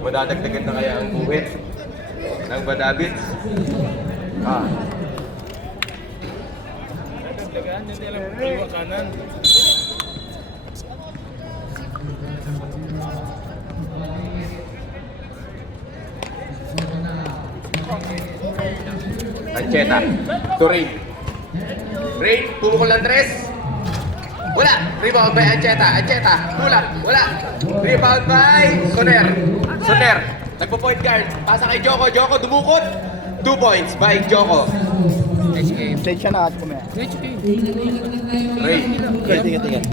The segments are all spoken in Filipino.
Madadagdagan na kaya ang buwit ng Badabits? Ah. Dagdagan, hindi lang kaliwa kanan. Ancheta. To Rain. Rain, pumukol ng tres. Wala. Rebound by Ancheta. Ancheta. Tulak. Wala. Rebound by Soner. Soner. Nagpo-point guard. Pasa kay Joko. Joko dumukot. 2 points by Joko. Stage siya na at kumaya. Ray. Tingnan.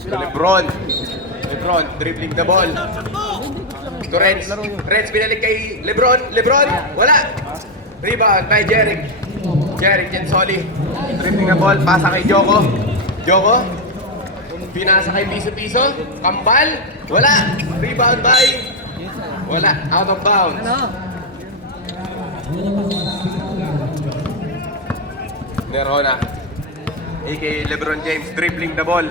To Lebron. Lebron dribbling the ball. To Renz. Renz binalik kay Lebron. Lebron. Wala. Rebound by Jeric. Jeric Jensoli. Dribbling the ball. Pasa kay Joko. Joko. Pinasa kay Piso-Piso. Kambal. Wala. Rebound by. Wala. Out of bounds. Nerona. A.K.A. Lebron James dribbling the ball.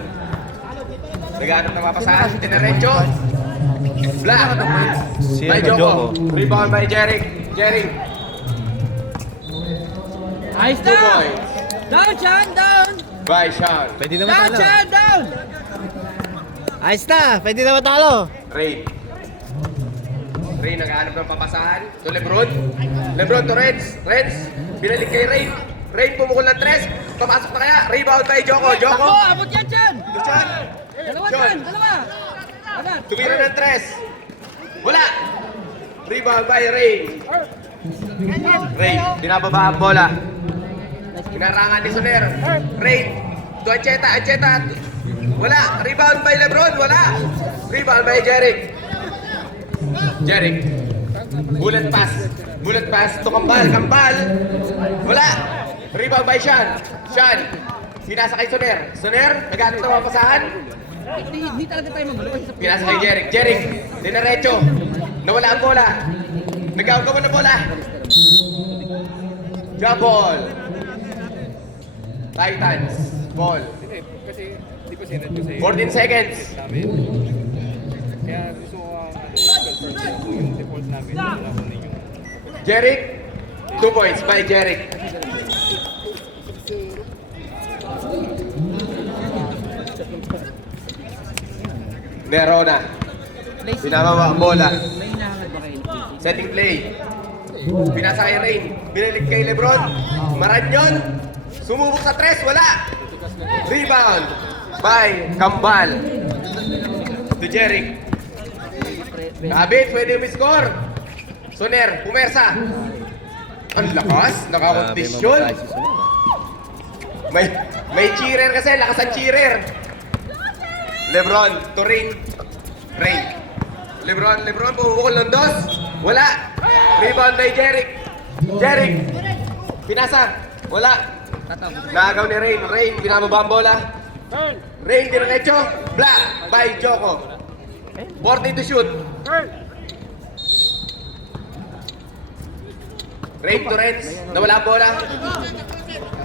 Naghanap na mapasahan. Tinarecho. Black. By Joko. Rebound by Jeric. Jeric. Ayos 2 na! points. Down, Sean! Down! By Sean. Pwede na Down, matalo. Sean! Down! Ayos na! Pwede na matalo. Rain. Rain naghahanap ng papasahan. To Lebron. Lebron to Renz. Renz. Binalik kay Rain. Rain pumukol ng tres. Papasok na kaya. Rebound by Joko. Joko. Ako! Abot yan, Sean! Sean. Dalawa, Sean. Sean! Dalawa! Agad! Tumira ng tres. Wala. Rebound by Rain. Rain. Binababa ang bola. Pinarangan ni Soler. Rain. To Ancheta. Ancheta. Wala. Rebound by Lebron. Wala. Rebound by Jeric. Jeric. Bullet pass. Bullet pass to Kambal. Kambal. Wala. Rebound by Sean. Sean. Pinasa kay Soner. Soner. Naghanap ng mapasahan. Hindi talaga tayo magulo. Pinasa kay Jeric. Jeric. Dinaretso. Nawala ang bola. Nag-out mo na bola. Jump ball. Titans. Ball. Kasi hindi ko sinad ko sa 14 seconds. namin. Kaya gusto ko yung default namin. Wala ko ninyo. Jeric. 2 points by Jeric. Nerona. Binababa ang bola. May hinahangad ba kayo? Setting play. Pinasa kay Rain. Binalik kay Lebron. Maranyon. Sumubok sa tres. Wala. Rebound by Kambal. To Jeric. Kabit. Pwede umiscore. Soner. Pumersa. Ang lakas. Nakakondisyon. May cheerer kasi. Lakas ang cheerer. Lebron. To Rain. Rain. Lebron. Lebron. Pumukol ng dos. Wala. Rebound by Jeric. Jeric. Pinasa. Wala. Nagaw ni Rain. Rain. Binababa ang bola. Rain. Diretso. Black by Joko. 40 to shoot. Rain to Renz. Nawala ang bola.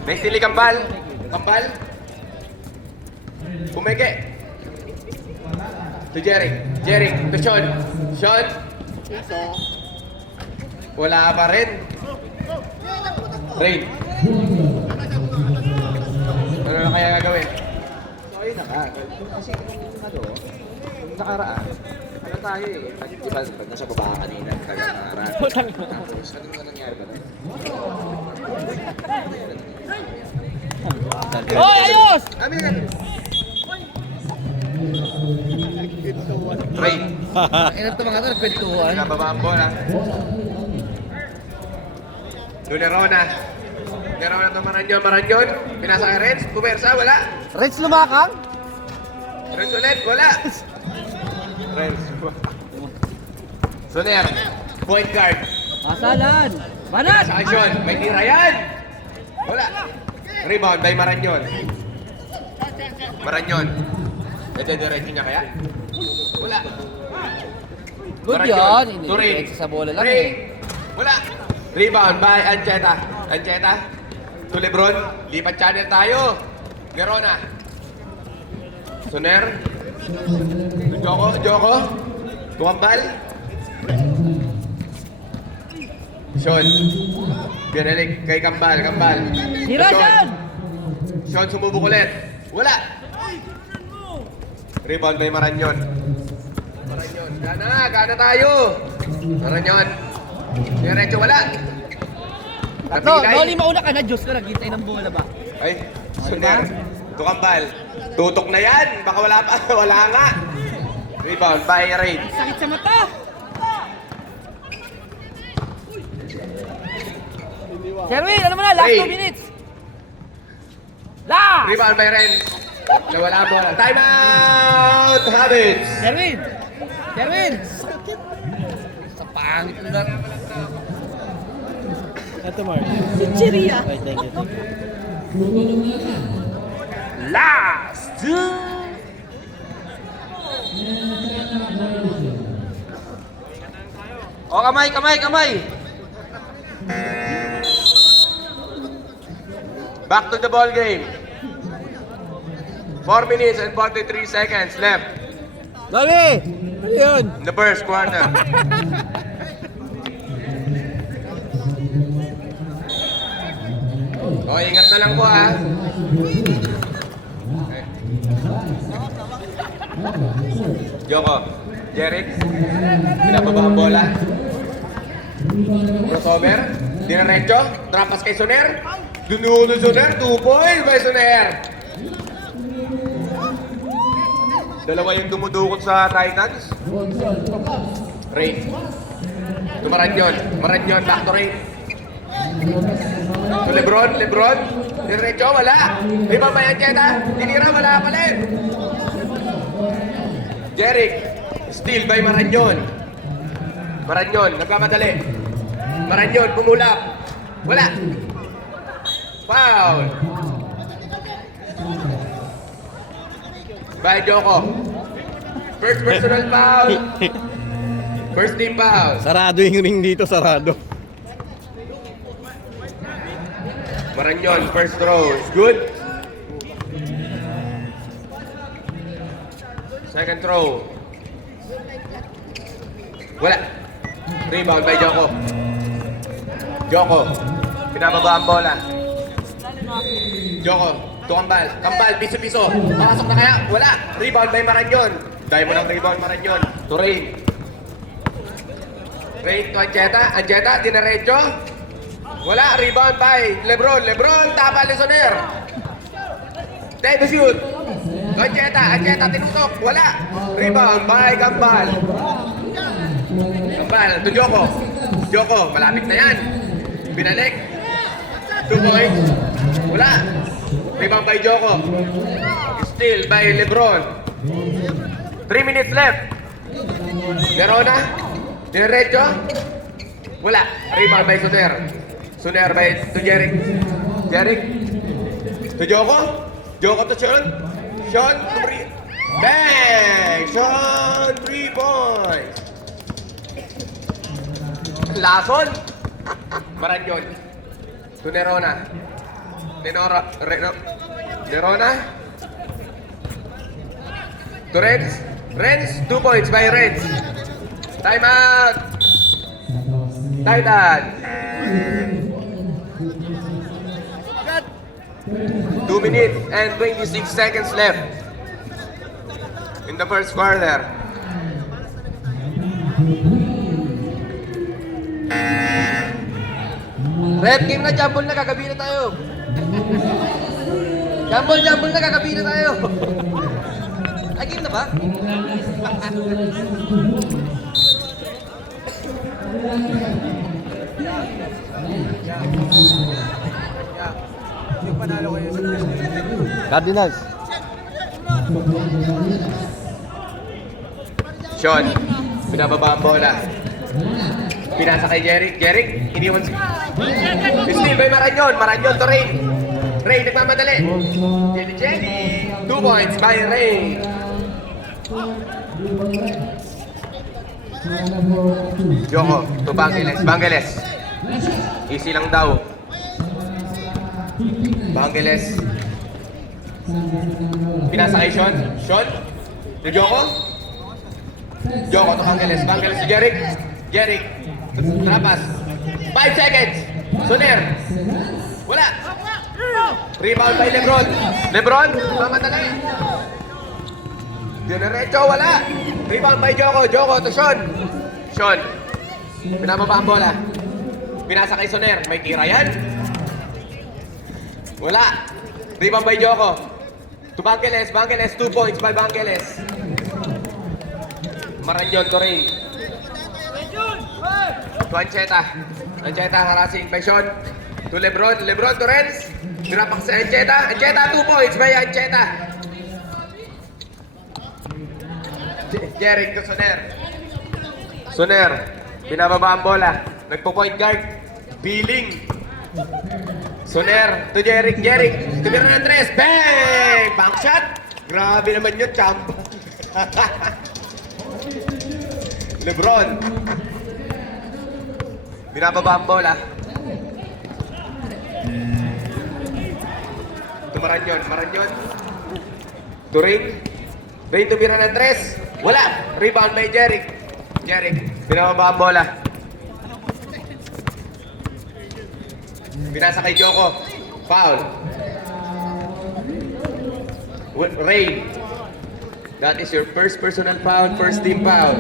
May stili Kambal. Kambal. Pumeke. To Jeric. Jeric. To Sean. Sean. Wala pa rin. Rain. Ano na kaya gagawin? So ayun na ka. Kasi yung nakaraan, ano tayo eh. Di ba, pag nasa baba ka kanina, nakaraan. Tapos, ano nga nangyari ba? Hoy, ayos! Amin na. Rain. Ilan ito mga ito? Nagkwentuhan. Nababa ang bola. Nerona. Nerona to Maranyon. Maranyon. Pinasa kay Renz. Pumersa. Wala. Reds lumakang? Renz ulit. Wala. Renz. Soner. Point guard. Masalan! Banat! Sa action. May tira yan. Wala. Rebound by Maranyon. Maranyon. Diretso niya kaya? Wala. Good Maranyon. yun. Hindi To Rain. sa bola lang Rain. eh. Wala. Rebound by Ancheta. Ancheta. To Lebron. Lipat channel tayo. Nerona. Soner. Joko. Tumambal. Sean. Pinalik kay Kambal. Tira, Sean! Sean sumubok ulit. Wala. Rebound by Maranyon. Gana tayo. Maranyon. Diretso wala. Noli, mauna ka na. Diyos ka, naghintay ng bola ba? Ay, Suner. Tukambal. Tutok na yan. Baka wala pa. Wala nga. Rebound by Rain. Sakit sa mata! Sherwin, ano mo na? Last Rain. 2 minutes! Last! Rebound by Ren. Nawala ang bola. Time out! Habits. Sherwin! Sa pangit na lang. Ito, Mark. Si Chiria. Right, thank you. Last! O, kamay. Back to the ball game. 4 minutes and 43 seconds left Loli! Ano yun? in the first quarter. O, ingat na lang po ha. Okay. Joko, Jeric, pinababa ang bola. Crossover, dinaretso, trapas kay Soner. Dununo Soner, 2 points by Soner. Dalawa yung dumudukot sa Titans. Rain. Maranyon, back to Rain. To Lebron. Diretso, wala. May babayan Cheta, tinira, wala pala eh. Jeric, steal by Maranyon, nagkamadali. Maranyon, pumulap. Wala. Foul. By Joko. First personal foul. First team foul. Sarado yung ring dito, sarado. Maranyon, first throw. It's good. Second throw. Wala. Rebound by Joko. Pinababa ang bola. Joko, Kambal, piso-piso. Pasok na kaya? Wala. Rebound by Maranyon. Dahil mo ng rebound Maranyon. To Rain. Rain to Anjeta, dinaretso. Wala. Rebound by Lebron, tapa ni Soner. Davis shoot. To Anjeta, tinutok. Wala. Rebound by Kambal, to Joko, malapit na yan. Binalik. 2 points. Wala. Rebound by Joko. Steal by Lebron. 3 minutes left. Verona. Diretso. Wala. Rebound by Soner by to Jeric. To Joko. To Sean. Bang! Sean, 3 points. Lason. Maranyon. To Nerona. To Renz, 2 points by Renz. Time out. Titan. 2 minutes and 26 seconds left in the first quarter. Red game na, jumble na, kagabi na tayo. Jumble na, kagabi na tayo. Ay, game na ba? Cardinals. Sean, pinababa ang bola. Pinasa kay Jeric, iniwan si... Steal by Maranyon to Rain. Rain, nagmamadali. Jenny, 2 points by Rain. Joko, to Bangeles. Easy lang daw. Bangeles. Pinasa kay Sean. Si Joko? Joko to Bangeles. Bangeles si Jeric. Jeric. Trapas. 5 seconds. Soner. Wala. Rebound by Lebron. Lebron, mamadali. Dinerecho, wala. Rebound by Joko. Joko to Sean. Sean. Pinababa ang bola. Pinasa kay Soner. May tira yan. Wala. Rebound by Joko. To Bangeles. Bangeles, 2 points by Bangeles. Maranyon to Ray. To Ancheta. Ancheta harassing by Sean. To Lebron. Lebron to Renz. Dinapak sa Ancheta. Ancheta, 2 points by Ancheta. Jeric to Soner. Soner. Pinababa ang bola. Nagpo-point guard. Billing. Soner to Jeric. Jeric. Tumira ng 3. Bang! Bank shot. Grabe naman yun, champ. Lebron. Binababa ang bola. Ito Maranyon. Maranyon. To Ring. Ring tumira ng 3. Wala. Rebound by Jeric. Jeric. Binababa ang bola. Pinasa kay Joko. Foul. Ray. That is your first personal foul, first team foul.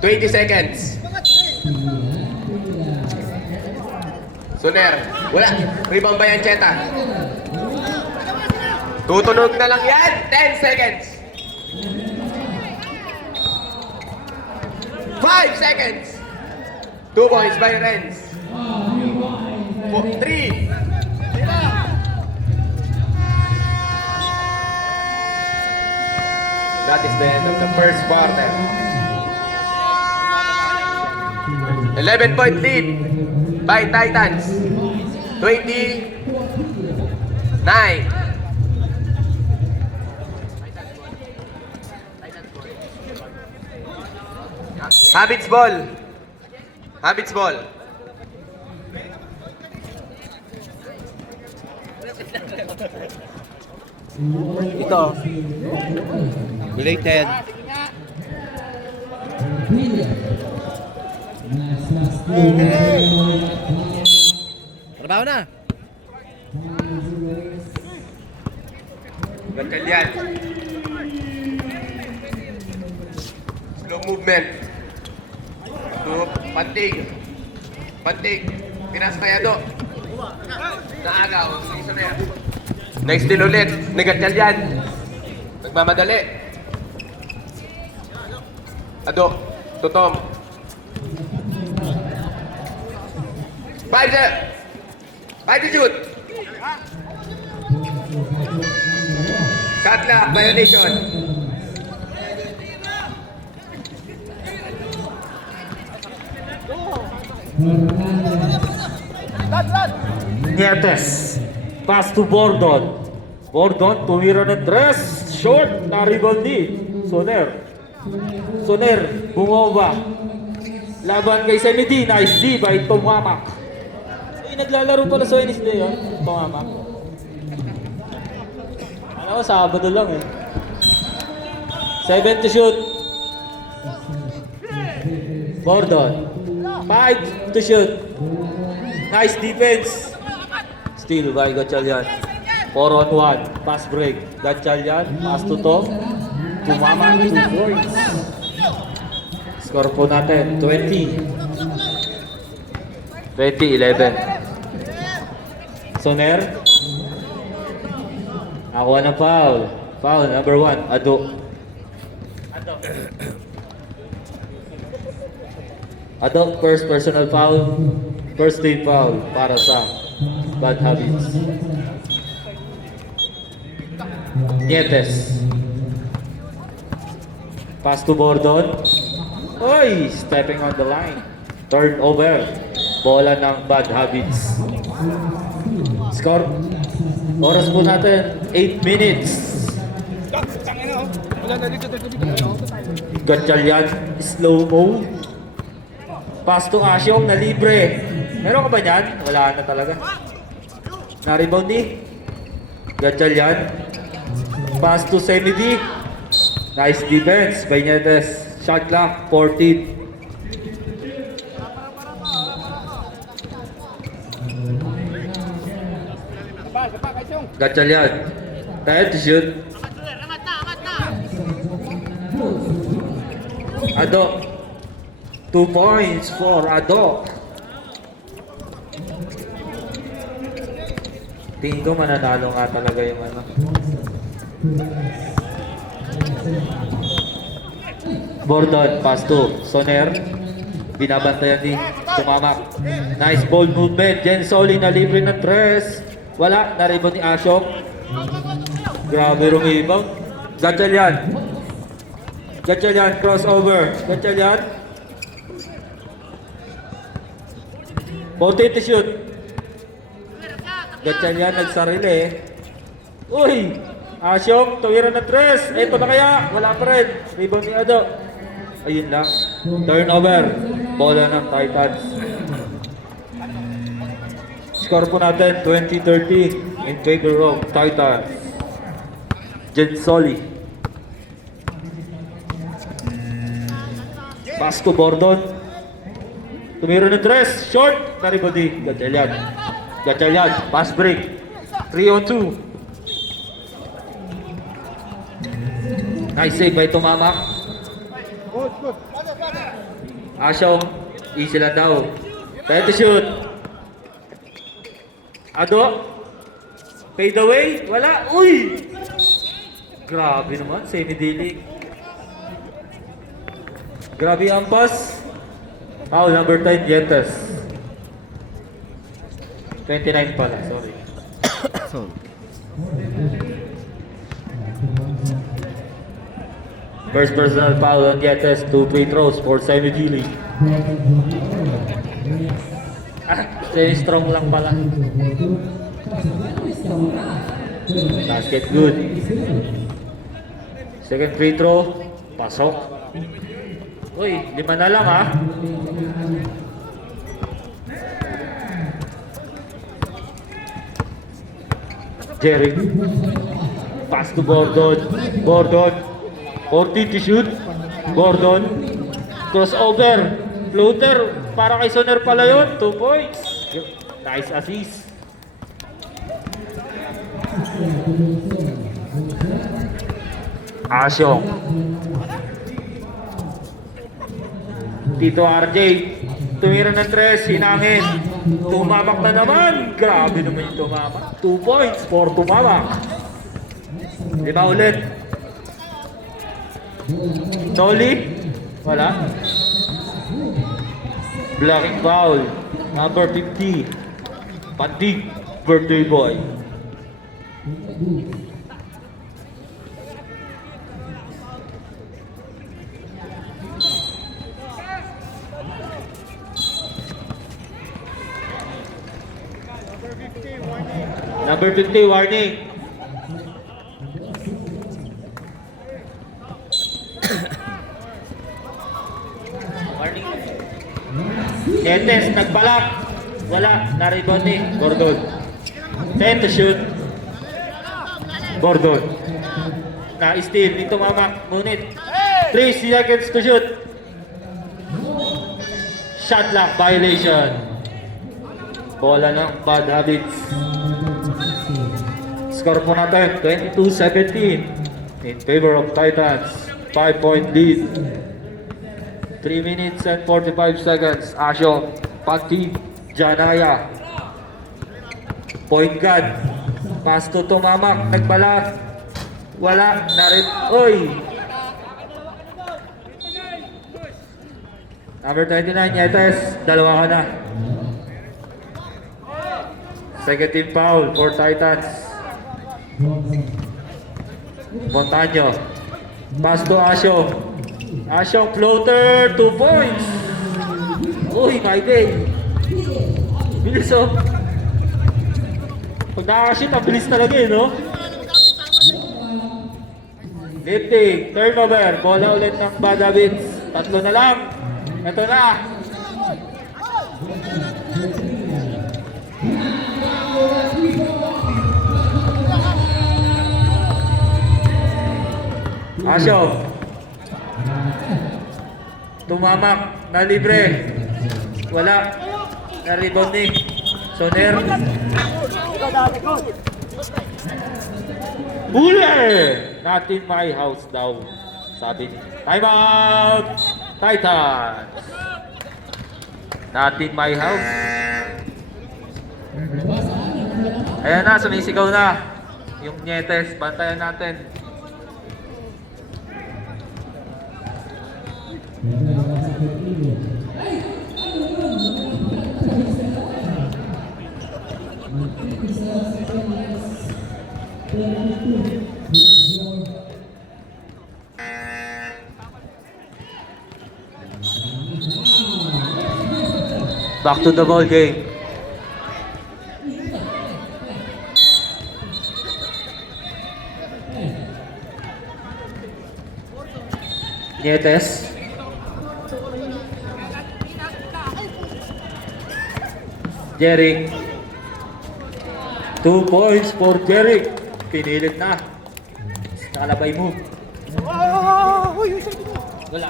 $20 seconds. Soner. Wala. Rebound by Ancheta. Tutunog na lang yan. 10 seconds. 5 seconds. 2 points by Renz. 3. That is the end of the first quarter. 11-point lead by Titans. 29. Habits ball. Habits ball. Ito. Related. Trabaho na. Ganyan yan. Slow movement. Pantig. Pantig. Pinas kaya do. Naagaw. Isa na yan. Next din ulit. Negatyal yan. Nagmamadali. Ado. Tutom. 5 to shoot. Shot clock. Violation. Nietes. Pass to Bordon. Bordon, tumira ng dress. Short, na-rebound ni Soner. Soner, bumaba. Laban kay Semidi, nice D by Tomamak. Ay, naglalaro pala sa Wednesday, yun. Tomamak. Alam ko, Sabado lang eh. 7 to shoot. Bordon. 5 to shoot. Nice defense. Steal by Gatchalian. 4 on 1. Pass break. Gatchalian. Pass to Tom. Tumama 2 points. Score po natin 20-11. Soner. Nakuha ng foul. Foul number 1. Ado. Ado, first personal foul. First team foul para sa Bad Habits. Nietes. Pass to Bordon. Oy! Stepping on the line. Turnover. Bola ng Bad Habits. Score. Oras po natin, 8 minutes. Gatchalian, slow-mo. Pass to Asyong na libre. Meron ka ba niyan? Wala na talaga. Na-rebound ni Gatchalian. Pass to Semidi. Nice defense by Nietes. Shot clock, 14. Gatchalian. Time to shoot. Ado. 2 points for Ado. Tingin ko mananalo nga talaga yung ano. Bordon, pass to Soner. Binabantayan ni Tumamak. Nice ball movement. Jen Soli na libre ng tres. Wala, na-rebound ni Ashok. Grabe rebound. Gatchalian. Gatchalian, crossover. Gatchalian. 40 to shoot. Gatchalian nagsarili. Uy! Ashok, tawiran ng tres. Eto na kaya? Wala pa rin. Rebound ni Ado. Ayun lang. Turnover. Bola ng Titans. Score po natin 20-30 in favor of Titans. Jensoli. Pass to Bordon. Tumiro ng tres. Short. Naribodi. Gatchalian. Gatchalian. Pass break. 3-on-2. Nice save by Tumamak. Ashok. Easy lang daw. Time to shoot. Ado. Fade away. Wala. Uy! Grabe naman. Semi-dilig. Grabe ang pass. Foul number 10, Yetes. 29 pala. Sorry. First personal foul on Yetes. 2 free throws for semi-dilig. Semi-strong lang pala. Basket good. Second free throw. Pasok. Uy, 5 na lang ha. Jerry. Pass to Bordon. Bordon. 40 to shoot. Bordon. Crossover. Floater. Para kay Soner pala yun. 2 points. Nice assist. Asyong. Tito RJ. Tumira ng tres. Hinangin. Tumamak na naman. Grabe naman yung tumamak. 2 points for Tumamak. 5 ulit. Noli. Wala. Blocking foul. Number 50. Pandig. Birthday boy. Number 50, warning. Warning. Yetes, nagbalak. Wala, na-rebound ni Bordon. 10 to shoot. Bordon. Na-steal, dito Mamak. Ngunit. 3 seconds to shoot. Shot clock violation. Bola ng bad habits. Score po natin, 22-17 in favor of Titans. 5-point lead. 3 minutes and 45 seconds. Asyo, Pati, Janaya. Point guard. Pass to Tumamak. Nagbalat. Wala. Narit. Oy! Number 29, Yetes. Dalawa ka na. Second team foul for Titans. Montaño. Pass to Asyo. Asyo floater. 2 points. Uy, my day. Bilis oh. Pag nakakashoot, ang bilis talaga eh, no? Lifting. Turnover. Bola ulit ng Bad Habits. 3 na lang. Ito na. Asyo. Tumamak na libre. Wala. Na-rebound ni Soner. Huli! Not in my house daw. Sabi ni. Time out! Titans! Not in my house. Ayan na, sumisigaw na. Yung Nietes, bantayan natin. Back to the ball game. Nietes. Jeric. 2 points for Jeric. Pinilit na. Nakalabay mo. Wala.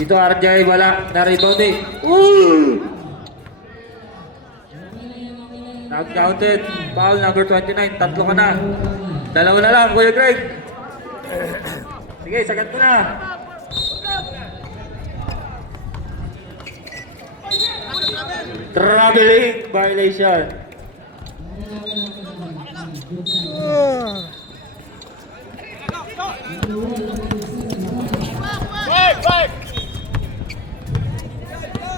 Dito RJ wala. Na-rebound eh. Not counted. Foul number 29. Tatlo ka na. Dalawa na lang, Kuya Greg. Sige, sagat mo na. Traveling violation.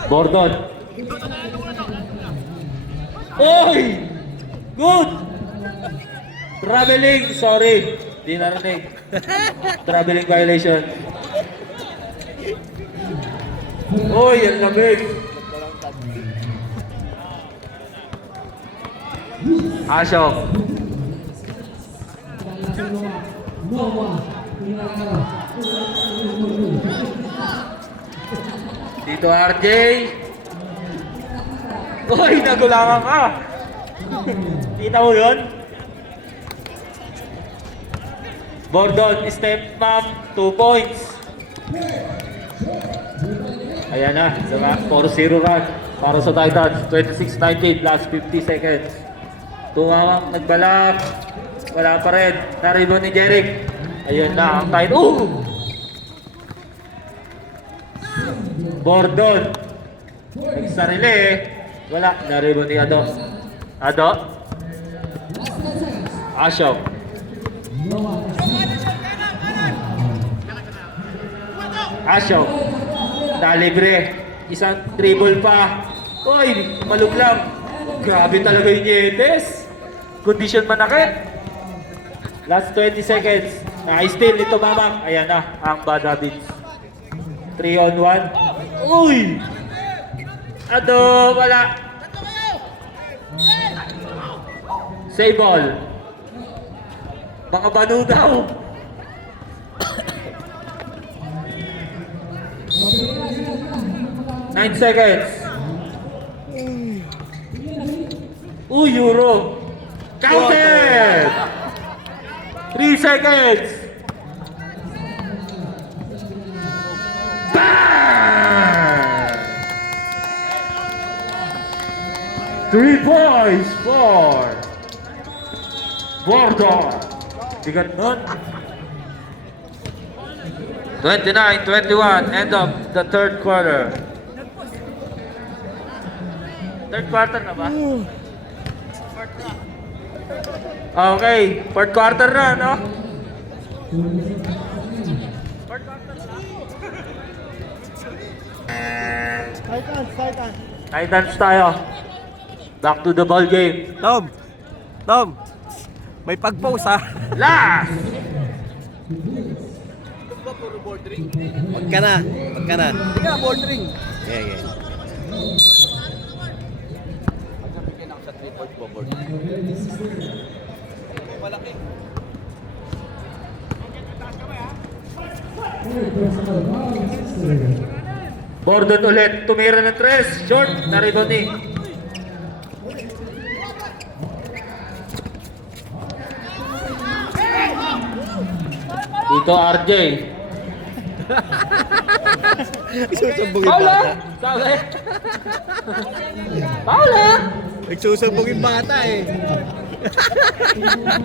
Bordon. Oy! Good! Traveling, sorry. Di narinig. Traveling violation. Oy, ang lamig. Ashok. Dito RJ. Uy, nagulangan ka. Kita mo yun? Bordon, step ma'am, 2 points. Ayan na, 4-0 run para sa Titans. 26-19, last 50 seconds. Tumawang, nagbalak. Wala pa rin. Na-rebound ni Jeric. Ayun na, ang Titans. Bordon. Nagsarili eh. Wala. Na-rebound ni Ado. Ado. Ashok. Ashok. Nalibre. Isang dribble pa. Uy, maluglam. Grabe talaga yung Nietes. Condition manakit. Last 20 seconds. Na-steal nito mamang. Ayan na, ang bad habits. 3-on-1. Uy! Ado, wala. Save ball. Mga banu daw. Nine seconds. Euro. Counted! 3 seconds. Bang! 3 points for Bordon. Bigat nun. 29-21, end of the third quarter. Third quarter na ba? Okay, fourth quarter na, no? Titans tayo. Back to the ball game. Tom, may pag-pause ha. Last! Wag ka na. Sige na, ball ring. Yeah. Bordon ulit, tumira ng 3, short, na-rebound ni. Tito RJ. Nagsusumbong yung Paula! bata. Sabi! Paula! Nagsusumbong yung bata eh.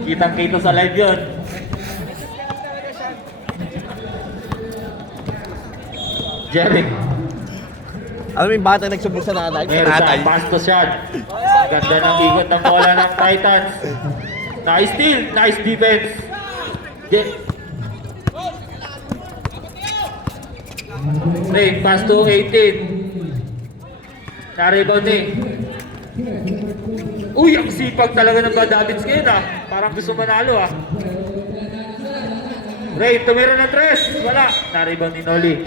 Kitang-kita sa live yun. Jeric. Alam mo yung bata nagsumbong sa nanay? Sa Meron tatay. sa pass to shot. Ganda ng ikot ng bola ng Titans. Nice steal. Nice defense. Ray, pass to 18. Na-rebound eh. Uy, ang sipag talaga ng Bad Habits ngayon ah. Parang gusto manalo ah. Ray, tumira ng 3. Wala. Na-rebound ni Noli.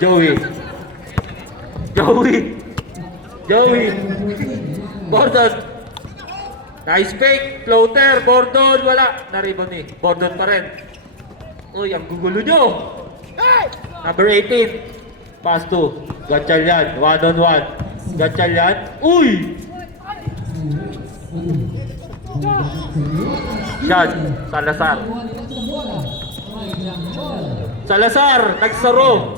Joey. Gordon. Nice fake. Floater. Gordon. Wala. Na-rebound ni. Gordon pa rin. Uy, ang gugulo nyo. Number 18. Pass to. Gatchalian. 1-on-1. Gatchalian. Uy! Shot. Salazar. Nagsaro.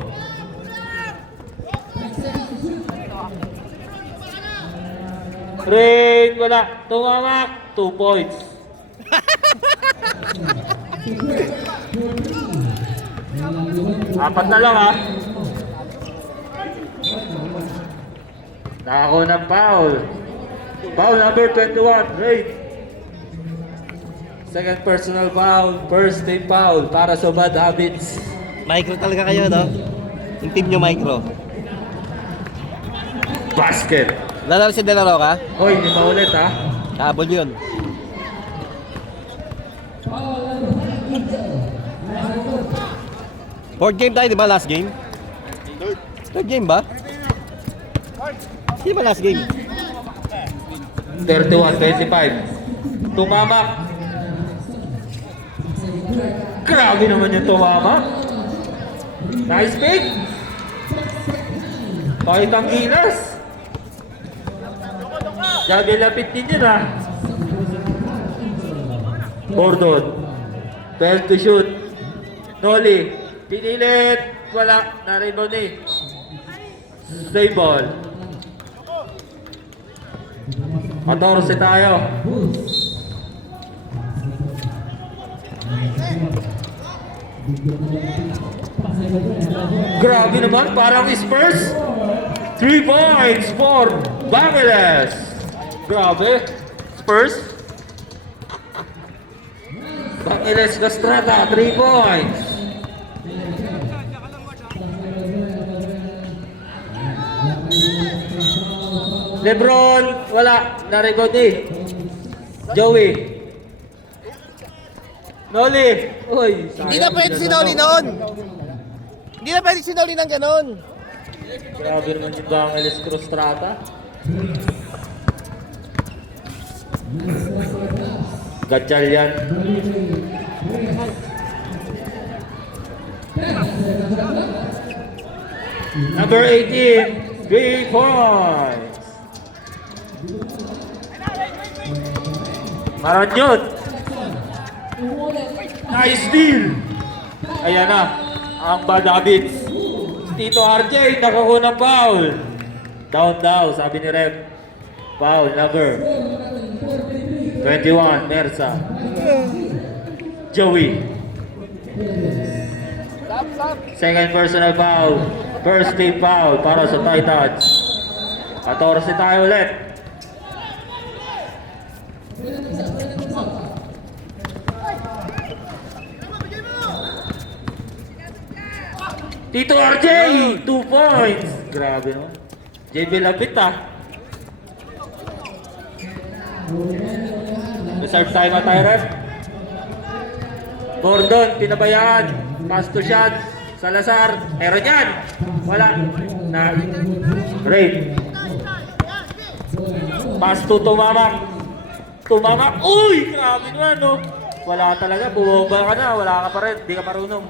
Rain. Wala. Tumamak. 2 points. Apat na lang ha. Nakako ng foul. Foul number 21, Raid. Second personal foul, first team foul para sa Bad Habits. Micro talaga kayo, no? Yung team nyo micro. Basket. Lalaro si De La Roca? Hoy, hindi maulit ha. Habol yun. Fourth game tayo, di ba? Last game? Third game ba? Di ba last game? 31-25. Tumamak. Grabe naman yung tumamak. Nice pick. Kahit ang gilas. Lapit din yun ha. Gordon. 12 to shoot. Noli. Pinilit. Wala. Na-rebound eh. Save ball. 14 tayo. Grabe naman, parang Spurs. 3 points for Bangiles. Grabe. Spurs. Bangiles Castrata, 3 points. Lebron, wala. Na-rebound eh. Joey. Noli. Uy. Hindi na pwede si Noli noon. Hindi na pwede si Noli ng ganon. Grabe naman yung Bangiles Castrata. Gatchalian. Number 18, 3 points. Maranyot. Nice steal. Ayan na, ang Bad Habits. Tito RJ, nakakuha ng foul. Down daw, sabi ni Rep. Foul number 21, Mersa. Joey. Second personal foul. First team foul para sa Titans. 14 tayo ulit. Tito RJ, 2 points. Grabe no. JB Lapit ah. Reserve time at tayo rin. Gordon, pinabayaan. Pass to shot. Salazar, meron yan. Wala. Na. Raid. Pass to Tumamak. Tumamak. Uy! Grabe naman no. Wala ka talaga. Bumaba ka na. Wala ka pa rin. Hindi ka marunong.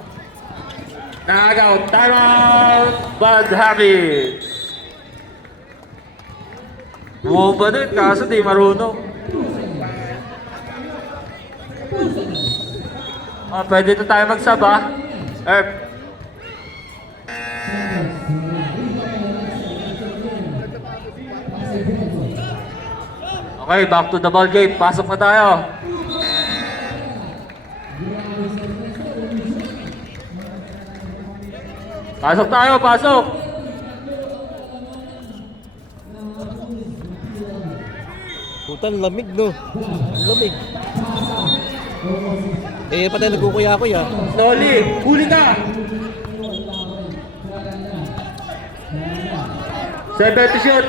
Knockout. Time out. Bad Habits. Bumaba din. Kaso di marunong. Pwede na tayo mag-sub ha. Erp. Okay, back to the ball game. Pasok na tayo. Pasok tayo, pasok. Putan, lamig no. Lamig. Eh, patay nagkukuya-kuya. Slowly, huli ka. 7 to shoot.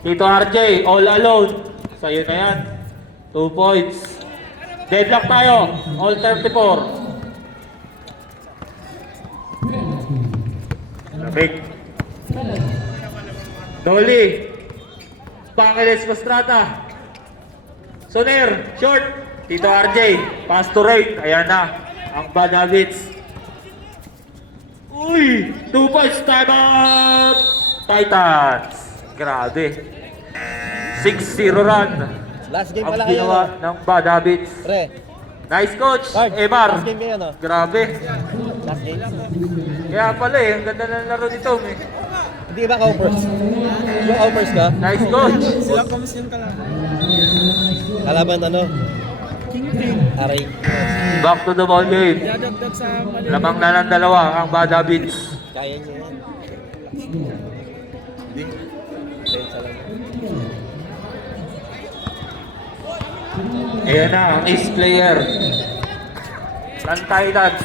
Tito RJ, all alone. Sa'yo na yan. 2 points. Deadlock tayo. All 34. Lamig. Dolly. Pangeles Pastrata. Soner, short. Tito RJ, pass to right. Ayan na. Ang bad habits. Uy! 2 points, time out! Titans. Grabe. 6-0 run. Last game Ang pala kayo. ginawa ng bad habits. Pre, Nice coach, Card, Emar. last game kayo no? Grabe. Last game. Kaya pala eh, ang ganda ng laro nito. Eh. Hindi ba ka-offers? Yung offers ka? Nice coach. Silang komisyon ka lang. Kalaban ano? Aray. Back to the ball game. Dadagdag sa mali. Lamang na ng dalawa ang bad habits. Kaya niyo yan. Hindi. Pensa lang. Ayan na, ang ace player. Ng Titans.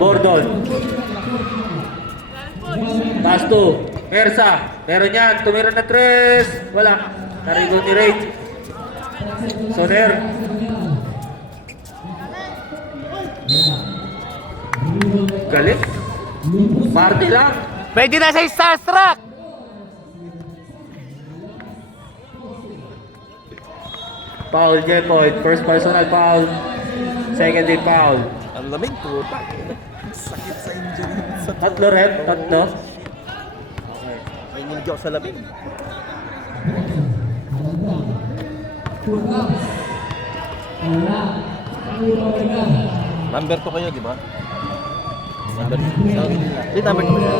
Gordon. Pass to. Mersa. Meron yan. Tumira na 3. Wala. Narigo ni Ray. Soner. Galit. Party lang. Pwede na sa Starstruck! Foul, J-Point. First personal foul. Second day foul. Ang lamig po. Sakit sa injury. Tatlo rep. Tatlo. May nilgi ako sa lamig. Number 2 kayo, di ba? Number 2. Hindi, number 2 kayo.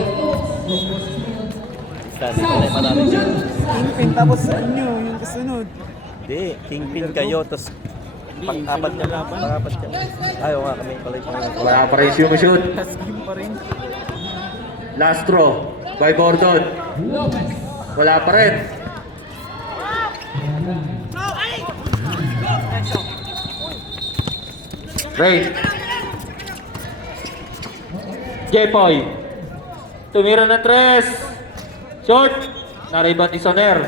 Study ko na yung manamit dyan. Kingpin tapos sa inyo, yung kasunod. Hindi, kingpin kayo, tapos pang-apat niya lang. Pang-apat niya. Ayaw nga kami pala yung pang-apat. Wala pa rin shoot. Last game pa rin. Last throw by Gordon. Wala pa rin. Ray. Jepoy. Tumira ng 3. Short. Nariban ni Soner.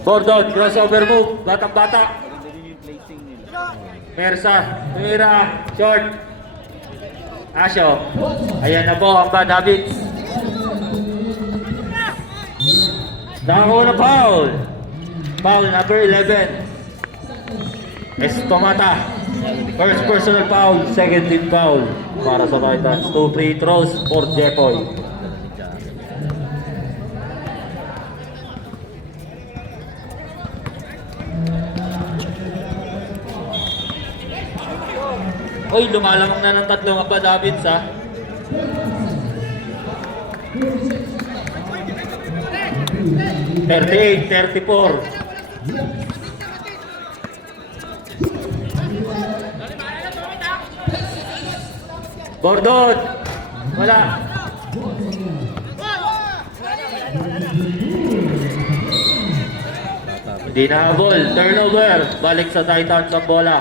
Gordon, crossover move. Batang-bata. Mersa. Tumira. Short. Asyo. Ayan na po ang bad habits. Nakakuna foul. Foul number 11. Estomata. First personal foul, second team foul para sa Titans. 2 free throws for Jepoy. Uy, lumalamang na ng tatlong bad habits ha. (38, 34). Gordon! Wala! Hindi na ball. Turnover. Balik sa Titans ang bola.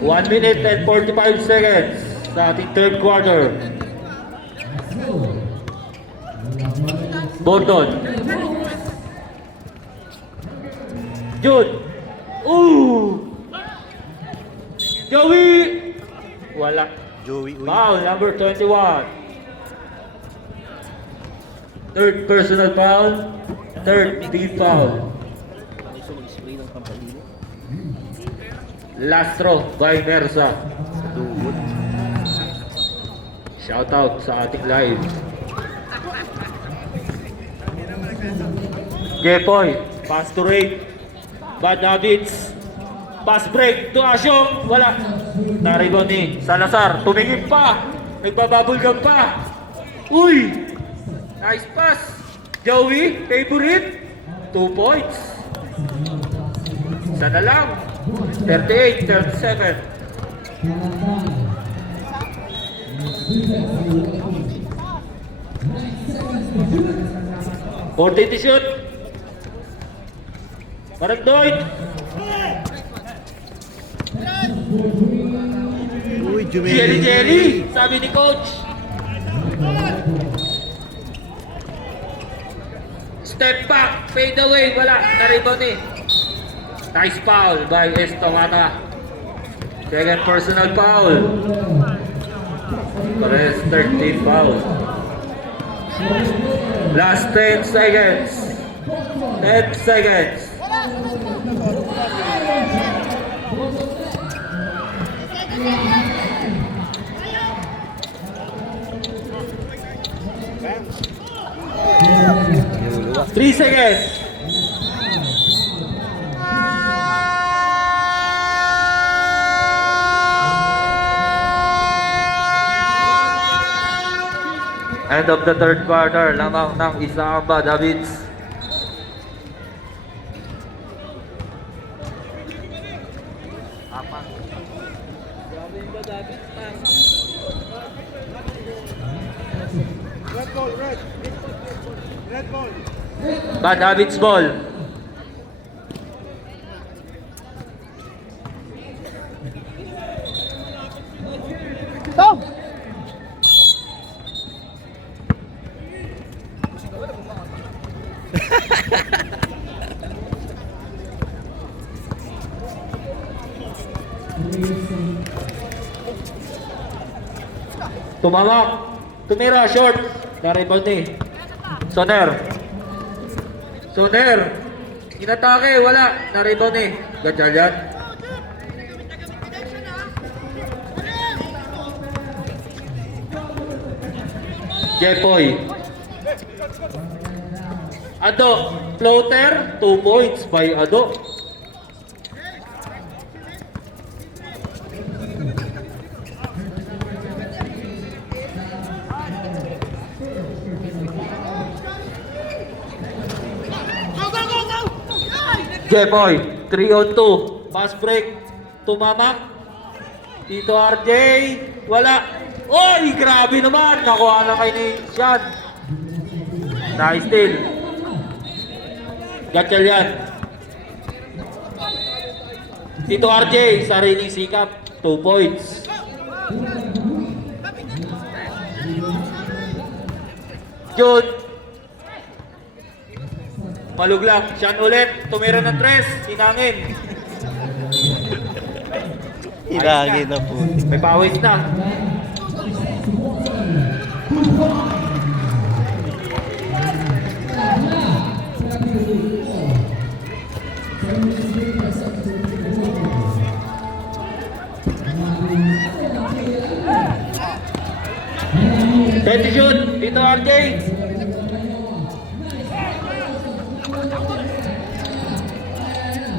1 minute and 45 seconds sa ating third quarter. Gordon. Jude. Ooh! Joey! Wala. Joey Uy. Foul number 21. Third personal foul. Third team foul. Gusto mag-spray ng pampalino. Last throw by Mersa. Dugot. Shout out sa ating live. Jepoy, pass to Ray. Bad habits. Pass break to Asyong. Wala. Naribo ni Salazar. Tumingin pa. Nagbababulgam pa. Uy! Nice pass. Joey, favorite. 2 points. Isa na lang. 38-37. 40 to shoot. Maragdoy. Uy, Jelly Jelly, sabi ni coach. Step back, fade away, wala. Naribo ni. Nice foul by Estomata. Second personal foul. Pares 13 foul. Last 10 seconds. 10 seconds. Niluluwa. 3 seconds. End of the third quarter, lamang ng isang ba, Davids. Bad habits ball. Tumamak. Tumira, short. Na-rebound ni. Soner. Soner. Inatake, wala. Na-rebound ni. Gatchalian. Jepoy. Ado. Floater. 2 points by Ado. Jepoy, 3 on 2. Pass break. Tumamak. Tito RJ. Wala. Oy, grabe naman. Nakuha lang kay ni Sean. Nice steal. Gatchalian. Tito RJ, sariling sikap. 2 points. Jude. Maluglang. Sean ulit. Tumira ng 3. Hinangin. Hinangin na po. May pawis na. Ready shoot. Dito RJ.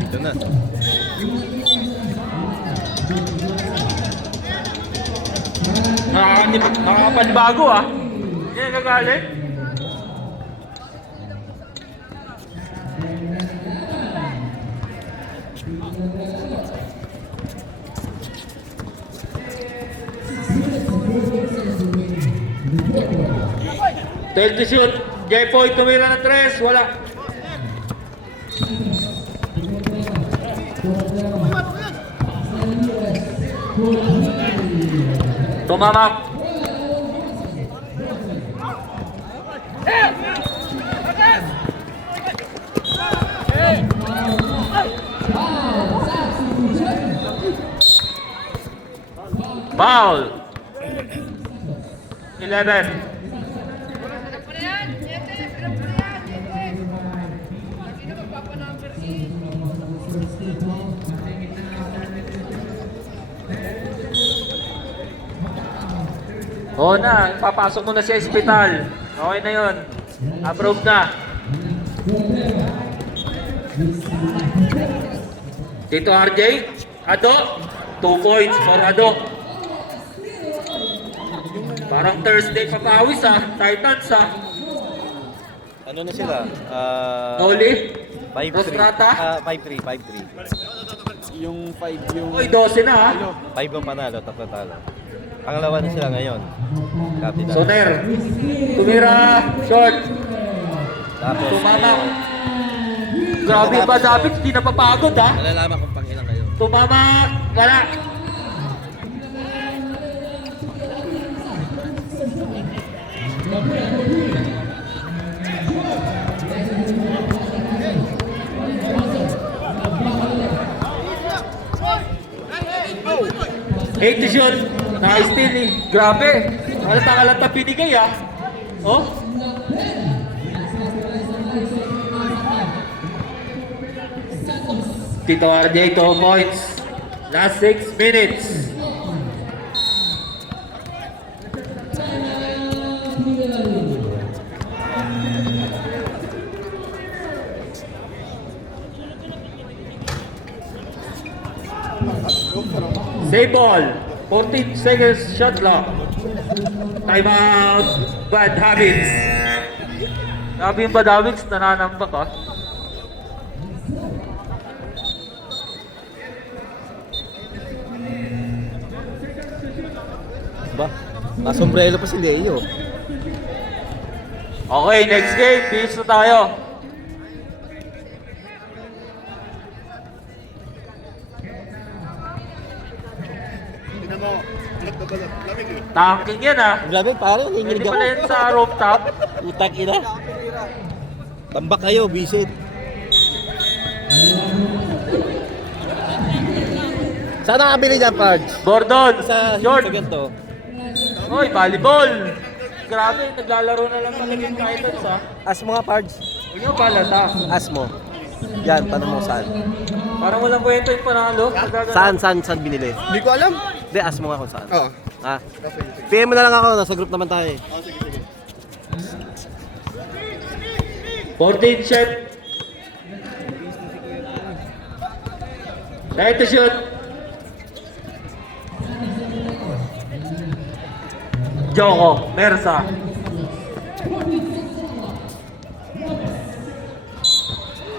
Ito na. Nakakapanibago ah. Hindi nagagalit. Ready to shoot. Jepoy tumira ng 3. Wala. Tumamak. Foul. 11. Oo na, papasok mo na sa ospital. Okay na yun. Approved na. Tito RJ, Ado, 2 points for Ado. Parang Thursday papawis Titans Ano na sila? Noli, 5-3. Rostrata. 5-3. Yung 5 yung... Oy, 12 na 5 ang panalo, 3 talo. Pangalawa na sila ngayon. Captain. Soner, tumira, short, Tapos, tumama. Grabe ba David, hindi napapagod malalaman kung pang ilang kayo. Tumama, wala. Eight to shoot. Na-steal Grabe. Halata pinigay Oh. Tito RJ, 2 points. Last 6 minutes. Save ball. 14 seconds shot clock. Time out. Bad habits. Grabe yung bad habits, nananambak Ba? Masombrelo pa si Leo. Okay, next game. Peace na tayo. Tanking yan Grabe, parang Hindi nanginginig pala yan ako. sa rooftop. Utak ina. Tambak kayo, visit. Saan nakabili dyan, Pards? Gordon, Sa short. ganito. Oy, volleyball. Grabe, naglalaro na lang talaga yung Titans As mo nga, Pards. Huwag nyo balata. As mo. Yan, tanong mo saan. Parang walang kwento yung panalo. Saan binili? Hindi ko alam. Hindi, as mo nga kung saan. Oo. Ha? PM mo na lang ako, nasa group naman tayo eh. 14 shot. Right to shoot. Joko, Mersa.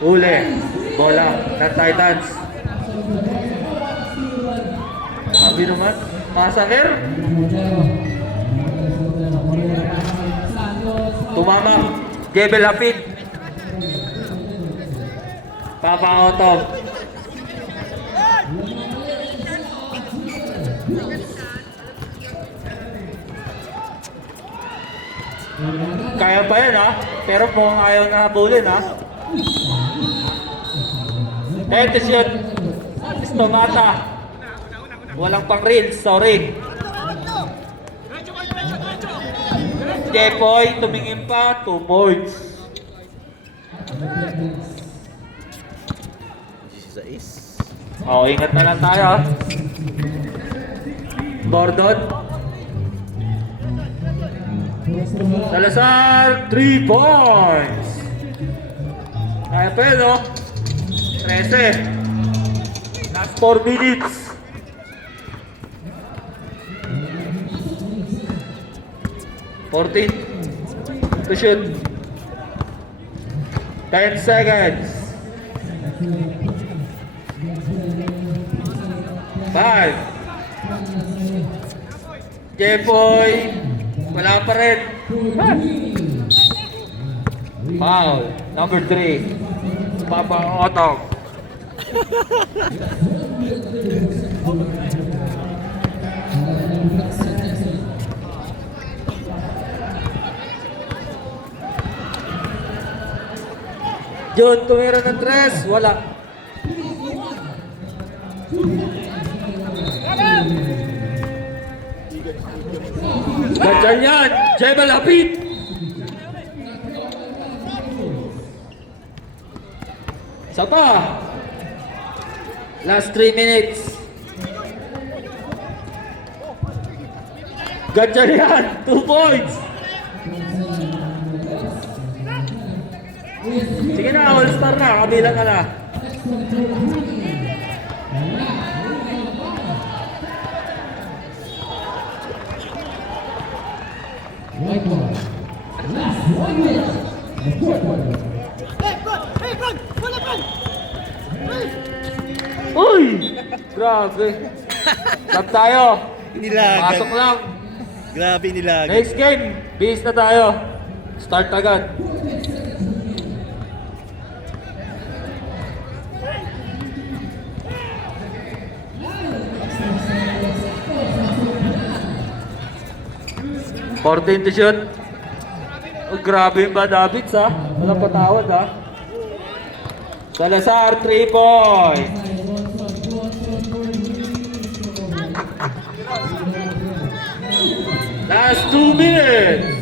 Ule, bola ng Titans. Sabi naman, Masaker. Tumama, Jebel Hapid. Papa Otto. Kaya pa yan pero mukhang ayaw na habulin Ito siya. Gusto mata. Walang pang reels, sorry. Jepoy, tumingin pa, 2 points. Ingat na lang tayo. Gordon. Salazar, 3 points. Kaya pa yun, 13. Last 4 minutes. To shoot. 10 seconds. 5. Jepoy. Wala pa rin. Foul. Number 3. Papa Otto. John, tumira ng 3. Wala. Ganyan yan. Jebel Hapid. Isa pa. Last 3 minutes. Ganyan yan. 2 points. Sige na, all-star na. Kabilang ka na. Uy! Grabe. Stop tayo. Nilagan. Pasok lang. Grabe nilagan. Next game. Base na tayo. Start agad. Fourteen to shoot. Oh, grabe yung bad habits ha. Walang patawad ha. Salazar, 3 points. Last 2 minutes.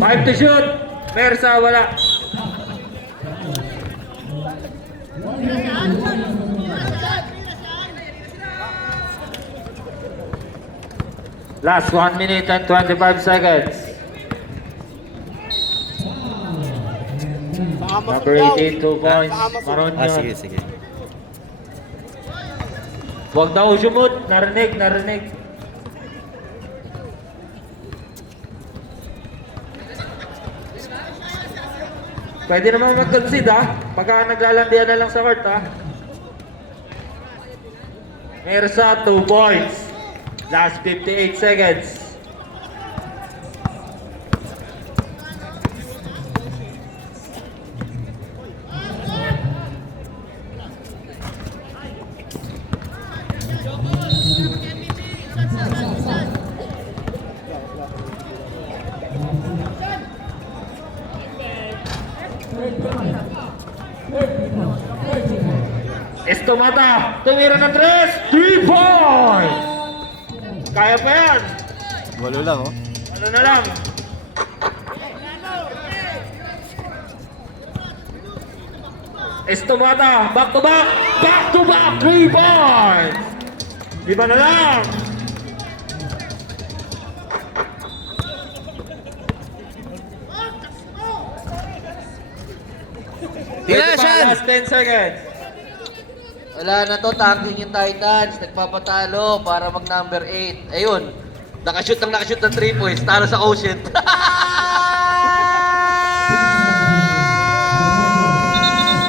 Five to shoot. Mersa, wala. Last 1 minute and 25 seconds. Number 18, 2 points. Maroon Ah, yun. sige, sige. Huwag daw sumut. Narinig, narinig. Pwede naman mag-concede ha. Pagka naglalandian na lang sa court ha. Mersa, 2 points. Last 58 seconds. Estomata, tumira ng 3, 3 points! Kaya pa yan! Walo lang, oh. Ano na lang? Estomata, back to back! Back to back, 3 points! Di ba na lang? Tingnan Pwede pa, siya! last 10 seconds. Wala na to, tanking yung Titans. Nagpapatalo para mag number 8. Ayun, nakashoot ng 3 points. Talo sa quotient.